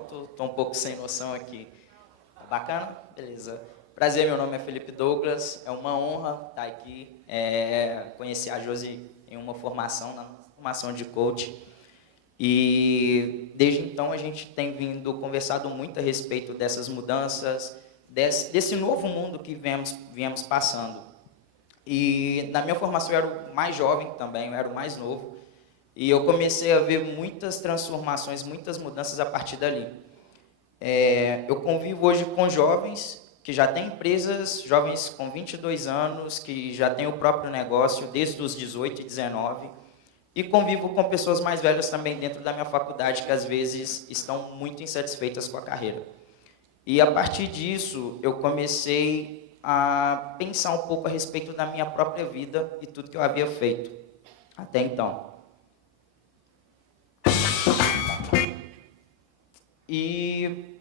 alto, estou um pouco sem noção aqui. Tá bacana? Beleza. Prazer, meu nome é Felipe Douglas, é uma honra estar aqui, conhecer a Josi em uma formação, na formação de coach. E desde então a gente tem conversado muito a respeito dessas mudanças, desse novo mundo que viemos passando. E na minha formação eu era o mais jovem também, eu era o mais novo. E eu comecei a ver muitas transformações, muitas mudanças a partir dali. Eu convivo hoje com jovens que já têm empresas, jovens com 22 anos, que já têm o próprio negócio desde os 18 e 19. E convivo com pessoas mais velhas também dentro da minha faculdade, que às vezes estão muito insatisfeitas com a carreira. E a partir disso, eu comecei a pensar um pouco a respeito da minha própria vida e tudo que eu havia feito até então. E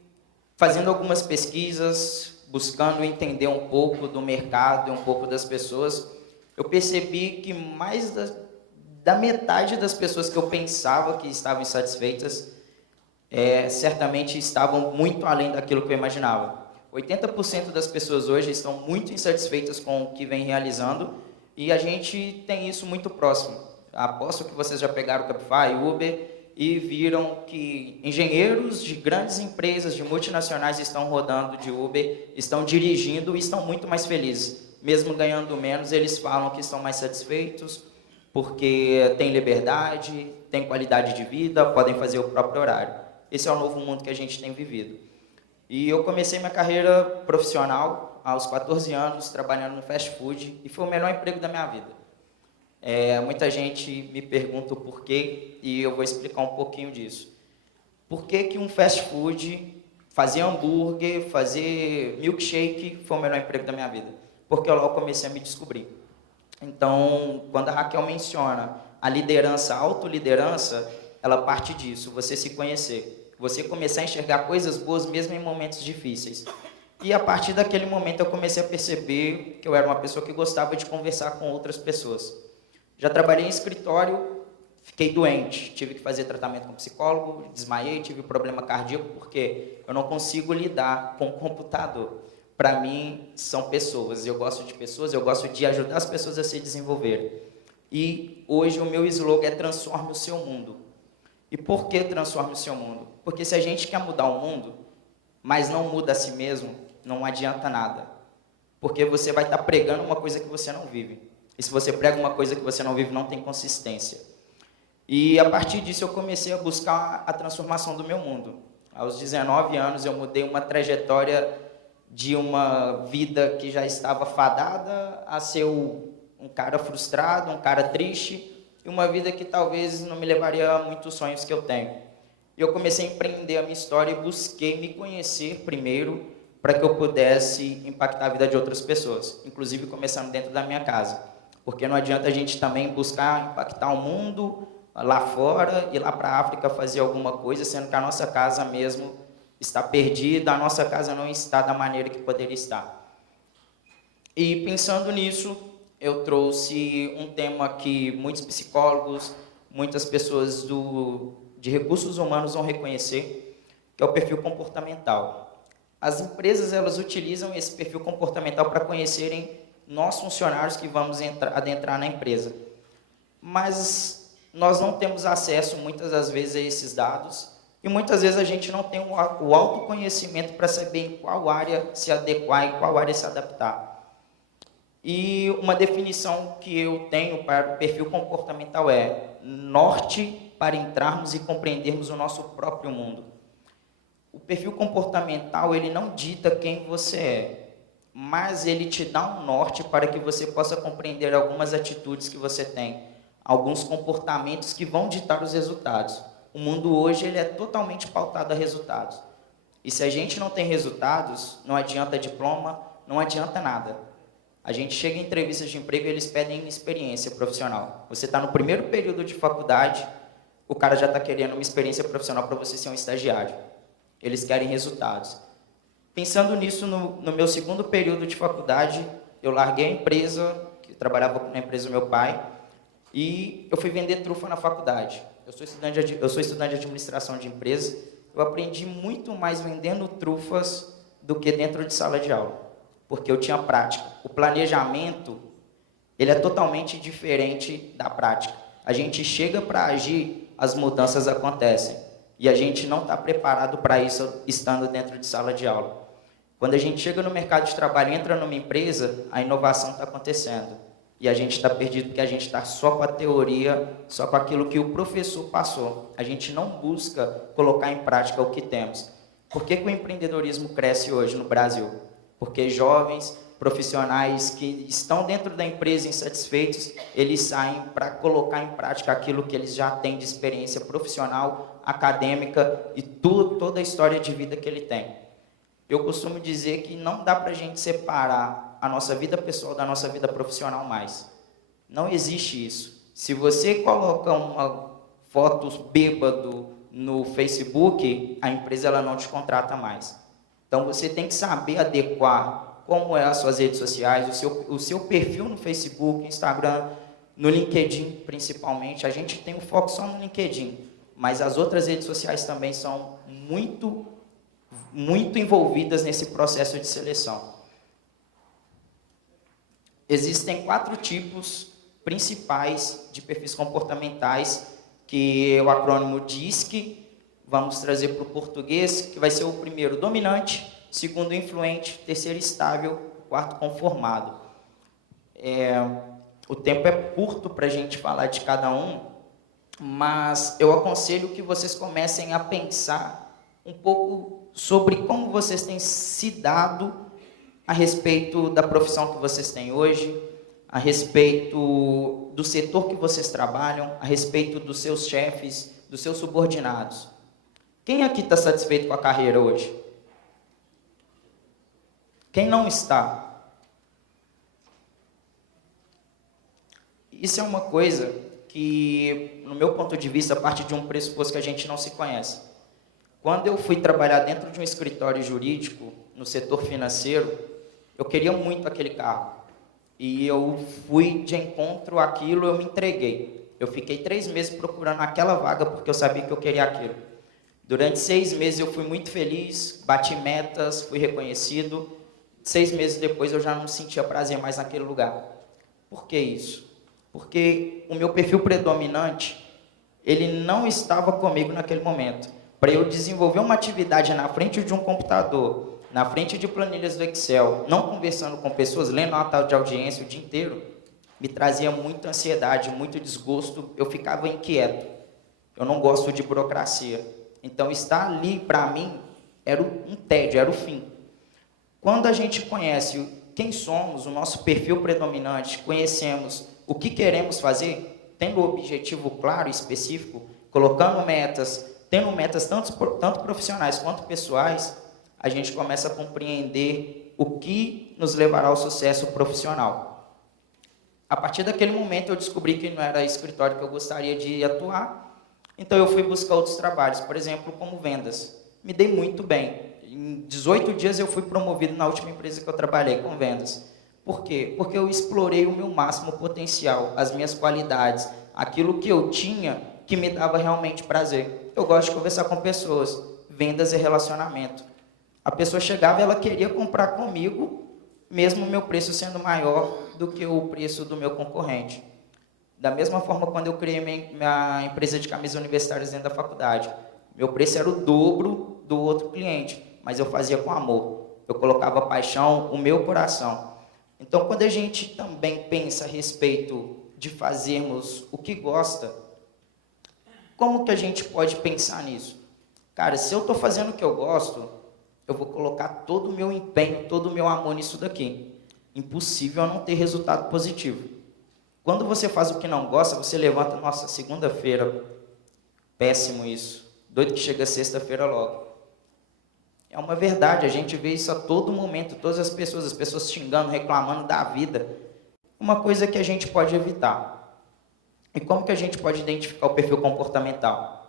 fazendo algumas pesquisas, buscando entender um pouco do mercado e um pouco das pessoas, eu percebi que mais da metade das pessoas que eu pensava que estavam insatisfeitas, certamente estavam muito além daquilo que eu imaginava. 80% das pessoas hoje estão muito insatisfeitas com o que vem realizando e a gente tem isso muito próximo. Aposto que vocês já pegaram o Cabify, Uber e viram que engenheiros de grandes empresas, de multinacionais estão rodando de Uber, estão dirigindo e estão muito mais felizes. Mesmo ganhando menos, eles falam que estão mais satisfeitos, porque tem liberdade, tem qualidade de vida, podem fazer o próprio horário. Esse é o novo mundo que a gente tem vivido. E eu comecei minha carreira profissional aos 14 anos, trabalhando no fast food, e foi o melhor emprego da minha vida. Muita gente me pergunta o porquê, e eu vou explicar um pouquinho disso. Por que um fast food, fazer hambúrguer, fazer milkshake, foi o melhor emprego da minha vida? Porque lá eu comecei a me descobrir. Então, quando a Raquel menciona a liderança, a autoliderança, ela parte disso, você se conhecer. Você começar a enxergar coisas boas mesmo em momentos difíceis. E a partir daquele momento eu comecei a perceber que eu era uma pessoa que gostava de conversar com outras pessoas. Já trabalhei em escritório, fiquei doente, tive que fazer tratamento com psicólogo, desmaiei, tive problema cardíaco, porque eu não consigo lidar com o computador. Para mim, são pessoas, eu gosto de pessoas, eu gosto de ajudar as pessoas a se desenvolverem. E hoje o meu slogan é transforme o seu mundo. E por que transforme o seu mundo? Porque se a gente quer mudar o mundo, mas não muda a si mesmo, não adianta nada. Porque você vai estar pregando uma coisa que você não vive. E se você prega uma coisa que você não vive, não tem consistência. E a partir disso eu comecei a buscar a transformação do meu mundo. Aos 19 anos eu mudei uma trajetória de uma vida que já estava fadada a ser um cara frustrado, um cara triste, e uma vida que talvez não me levaria a muitos sonhos que eu tenho. E eu comecei a empreender a minha história e busquei me conhecer primeiro para que eu pudesse impactar a vida de outras pessoas, inclusive começando dentro da minha casa. Porque não adianta a gente também buscar impactar o mundo lá fora e lá para a África fazer alguma coisa, sendo que a nossa casa mesmo está perdida, a nossa casa não está da maneira que poderia estar. E pensando nisso, eu trouxe um tema que muitos psicólogos, muitas pessoas de recursos humanos vão reconhecer, que é o perfil comportamental. As empresas, elas utilizam esse perfil comportamental para conhecerem nós funcionários que vamos adentrar na empresa. Mas nós não temos acesso, muitas das vezes, a esses dados, e muitas vezes a gente não tem o autoconhecimento para saber em qual área se adequar, em qual área se adaptar. E uma definição que eu tenho para o perfil comportamental é norte para entrarmos e compreendermos o nosso próprio mundo. O perfil comportamental, ele não dita quem você é, mas ele te dá um norte para que você possa compreender algumas atitudes que você tem, alguns comportamentos que vão ditar os resultados. O mundo hoje ele é totalmente pautado a resultados. E se a gente não tem resultados, não adianta diploma, não adianta nada. A gente chega em entrevistas de emprego e eles pedem experiência profissional. Você está no primeiro período de faculdade, o cara já está querendo uma experiência profissional para você ser um estagiário. Eles querem resultados. Pensando nisso, no meu segundo período de faculdade, eu larguei a empresa, que trabalhava na empresa do meu pai, e eu fui vender trufa na faculdade. Eu sou estudante de administração de empresas, eu aprendi muito mais vendendo trufas do que dentro de sala de aula, porque eu tinha prática. O planejamento, ele é totalmente diferente da prática. A gente chega para agir, as mudanças acontecem, e a gente não está preparado para isso estando dentro de sala de aula. Quando a gente chega no mercado de trabalho, entra numa empresa, a inovação está acontecendo. E a gente está perdido porque a gente está só com a teoria, só com aquilo que o professor passou. A gente não busca colocar em prática o que temos. Por que o empreendedorismo cresce hoje no Brasil? Porque jovens, profissionais que estão dentro da empresa insatisfeitos, eles saem para colocar em prática aquilo que eles já têm de experiência profissional, acadêmica e toda a história de vida que ele tem. Eu costumo dizer que não dá para a gente separar a nossa vida pessoal da nossa vida profissional mais. Não existe isso. Se você coloca uma foto bêbado no Facebook, a empresa ela não te contrata mais. Então você tem que saber adequar como é as suas redes sociais, o seu perfil no Facebook, Instagram, no LinkedIn principalmente. A gente tem o foco só no LinkedIn, mas as outras redes sociais também são muito envolvidas nesse processo de seleção. Existem 4 tipos principais de perfis comportamentais, que o acrônimo DISC, vamos trazer para o português, que vai ser o primeiro dominante, segundo influente, terceiro estável, quarto conformado. O tempo é curto para a gente falar de cada um, mas eu aconselho que vocês comecem a pensar um pouco sobre como vocês têm se dado a respeito da profissão que vocês têm hoje, a respeito do setor que vocês trabalham, a respeito dos seus chefes, dos seus subordinados. Quem aqui está satisfeito com a carreira hoje? Quem não está? Isso é uma coisa que, no meu ponto de vista, parte de um pressuposto que a gente não se conhece. Quando eu fui trabalhar dentro de um escritório jurídico, no setor financeiro, eu queria muito aquele carro. E eu fui de encontro àquilo, eu me entreguei. Eu fiquei 3 meses procurando aquela vaga, porque eu sabia que eu queria aquilo. Durante 6 meses eu fui muito feliz, bati metas, fui reconhecido. 6 meses depois eu já não sentia prazer mais naquele lugar. Por que isso? Porque o meu perfil predominante, ele não estava comigo naquele momento. Para eu desenvolver uma atividade na frente de um computador, na frente de planilhas do Excel, não conversando com pessoas, lendo nota de audiência o dia inteiro, me trazia muita ansiedade, muito desgosto, eu ficava inquieto. Eu não gosto de burocracia. Então, estar ali, para mim, era um tédio, era o fim. Quando a gente conhece quem somos, o nosso perfil predominante, conhecemos o que queremos fazer, tendo o objetivo claro e específico, colocando metas, tendo metas tanto profissionais quanto pessoais, a gente começa a compreender o que nos levará ao sucesso profissional. A partir daquele momento, eu descobri que não era escritório que eu gostaria de atuar, então eu fui buscar outros trabalhos, por exemplo, como vendas. Me dei muito bem. Em 18 dias eu fui promovido na última empresa que eu trabalhei com vendas. Por quê? Porque eu explorei o meu máximo potencial, as minhas qualidades, aquilo que eu tinha que me dava realmente prazer. Eu gosto de conversar com pessoas, vendas e relacionamento. A pessoa chegava e ela queria comprar comigo, mesmo o meu preço sendo maior do que o preço do meu concorrente. Da mesma forma, quando eu criei minha empresa de camisas universitárias dentro da faculdade, meu preço era o dobro do outro cliente, mas eu fazia com amor. Eu colocava paixão, o meu coração. Então, quando a gente também pensa a respeito de fazermos o que gosta, como que a gente pode pensar nisso? Cara, se eu estou fazendo o que eu gosto, eu vou colocar todo o meu empenho, todo o meu amor nisso daqui. Impossível não ter resultado positivo. Quando você faz o que não gosta, você levanta, nossa, segunda-feira, péssimo isso. Doido que chega sexta-feira logo. É uma verdade, a gente vê isso a todo momento, todas as pessoas xingando, reclamando da vida. Uma coisa que a gente pode evitar. E como que a gente pode identificar o perfil comportamental?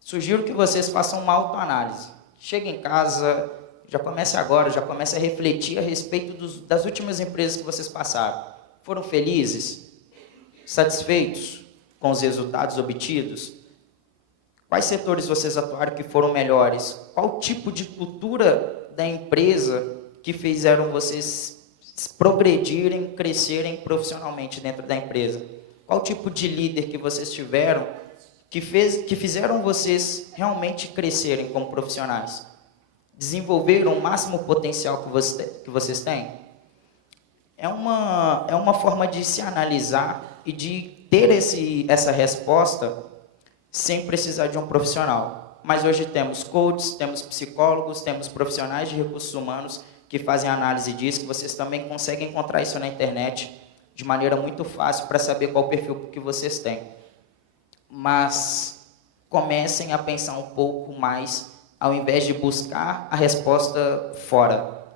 Sugiro que vocês façam uma autoanálise. Chega em casa, já comece agora, já comece a refletir a respeito das últimas empresas que vocês passaram. Foram felizes? Satisfeitos com os resultados obtidos? Quais setores vocês atuaram que foram melhores? Qual tipo de cultura da empresa que fizeram vocês progredirem, crescerem profissionalmente dentro da empresa? Qual tipo de líder que vocês tiveram que fizeram vocês realmente crescerem como profissionais? Desenvolveram o máximo potencial que vocês têm? É uma forma de se analisar e de ter essa resposta sem precisar de um profissional. Mas hoje temos coaches, temos psicólogos, temos profissionais de recursos humanos que fazem análise disso, que vocês também conseguem encontrar isso na internet de maneira muito fácil para saber qual perfil que vocês têm. Mas comecem a pensar um pouco mais, ao invés de buscar a resposta fora.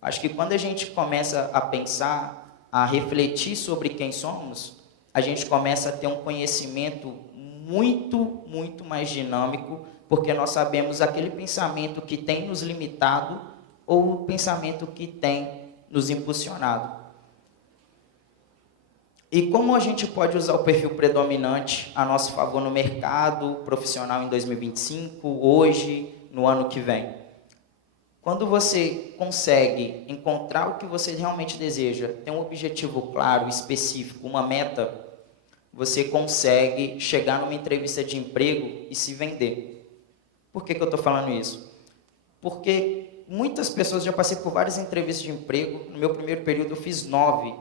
Acho que quando a gente começa a pensar, a refletir sobre quem somos, a gente começa a ter um conhecimento muito mais dinâmico, porque nós sabemos aquele pensamento que tem nos limitado ou o pensamento que tem nos impulsionado. E como a gente pode usar o perfil predominante a nosso favor no mercado profissional em 2025, hoje, no ano que vem? Quando você consegue encontrar o que você realmente deseja, ter um objetivo claro, específico, uma meta, você consegue chegar numa entrevista de emprego e se vender. Por que eu estou falando isso? Porque muitas pessoas, já passei por várias entrevistas de emprego, no meu primeiro período eu fiz 9,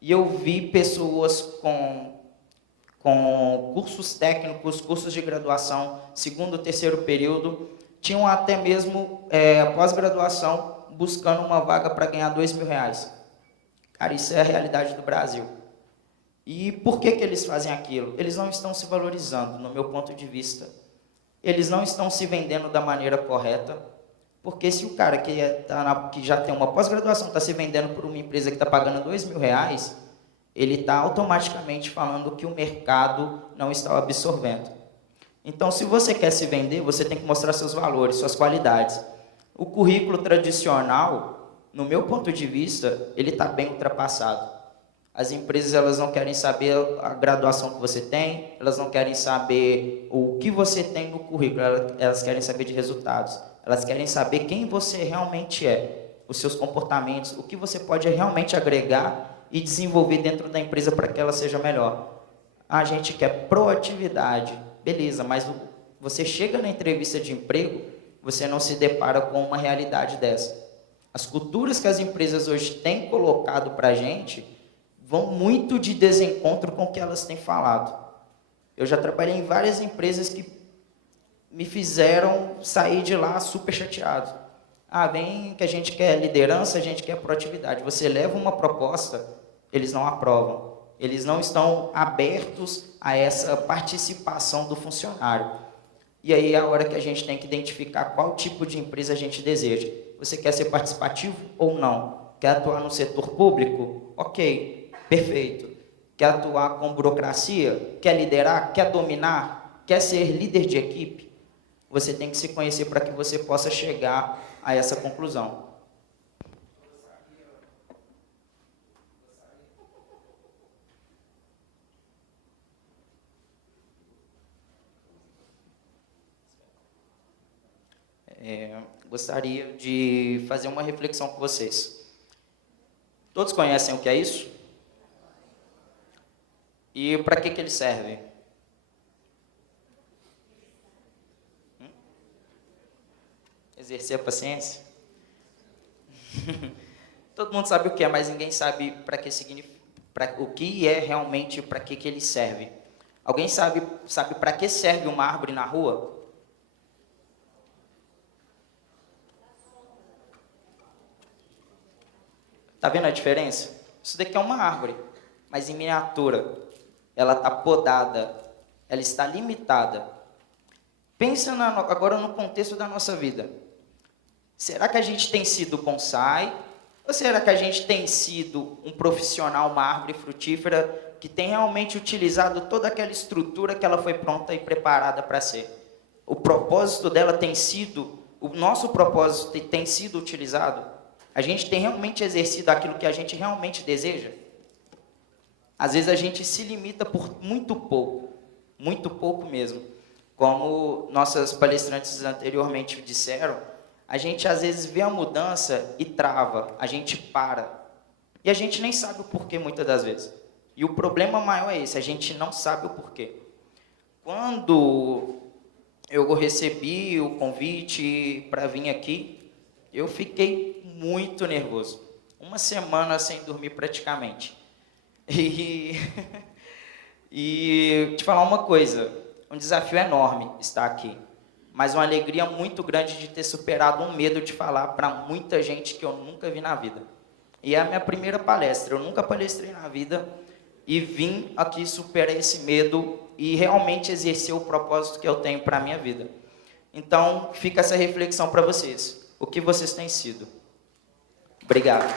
e eu vi pessoas com cursos técnicos, cursos de graduação, segundo, terceiro período, tinham até mesmo pós-graduação, buscando uma vaga para ganhar R$2.000. Cara, isso é a realidade do Brasil. E por que eles fazem aquilo? Eles não estão se valorizando, no meu ponto de vista. Eles não estão se vendendo da maneira correta, porque se o cara que já tem uma pós-graduação está se vendendo por uma empresa que está pagando R$2.000, ele está automaticamente falando que o mercado não está absorvendo. Então, se você quer se vender, você tem que mostrar seus valores, suas qualidades. O currículo tradicional, no meu ponto de vista, ele está bem ultrapassado. As empresas, elas não querem saber a graduação que você tem, elas não querem saber o que você tem no currículo, elas querem saber de resultados. Elas querem saber quem você realmente é, os seus comportamentos, o que você pode realmente agregar e desenvolver dentro da empresa para que ela seja melhor. A gente quer proatividade, beleza, mas você chega na entrevista de emprego, você não se depara com uma realidade dessa. As culturas que as empresas hoje têm colocado para a gente vão muito de desencontro com o que elas têm falado. Eu já trabalhei em várias empresas que me fizeram sair de lá super chateado. Vem que a gente quer liderança, a gente quer proatividade. Você leva uma proposta, eles não aprovam. Eles não estão abertos a essa participação do funcionário. E aí é a hora que a gente tem que identificar qual tipo de empresa a gente deseja. Você quer ser participativo ou não? Quer atuar no setor público? Ok, perfeito. Quer atuar com burocracia? Quer liderar? Quer dominar? Quer ser líder de equipe? Você tem que se conhecer para que você possa chegar a essa conclusão. Gostaria de fazer uma reflexão com vocês. Todos conhecem o que é isso? E para que ele serve? Exercer a paciência? Todo mundo sabe o que é, mas ninguém sabe para que significa, o que é realmente, para que ele serve. Alguém sabe para que serve uma árvore na rua? Está vendo a diferença? Isso daqui é uma árvore, mas em miniatura. Ela está podada, ela está limitada. Pensa agora no contexto da nossa vida. Será que a gente tem sido bonsai? Ou será que a gente tem sido um profissional, uma árvore frutífera, que tem realmente utilizado toda aquela estrutura que ela foi pronta e preparada para ser? O propósito dela tem sido, o nosso propósito tem sido utilizado? A gente tem realmente exercido aquilo que a gente realmente deseja? Às vezes a gente se limita por muito pouco mesmo. Como nossas palestrantes anteriormente disseram, a gente às vezes vê a mudança e trava, a gente para. E a gente nem sabe o porquê muitas das vezes. E o problema maior é esse, a gente não sabe o porquê. Quando eu recebi o convite para vir aqui, eu fiquei muito nervoso. Uma semana sem dormir praticamente. E te falar uma coisa, um desafio enorme estar aqui, mas uma alegria muito grande de ter superado um medo de falar para muita gente que eu nunca vi na vida. E é a minha primeira palestra, eu nunca palestrei na vida e vim aqui superar esse medo e realmente exercer o propósito que eu tenho para a minha vida. Então, fica essa reflexão para vocês. O que vocês têm sido? Obrigado.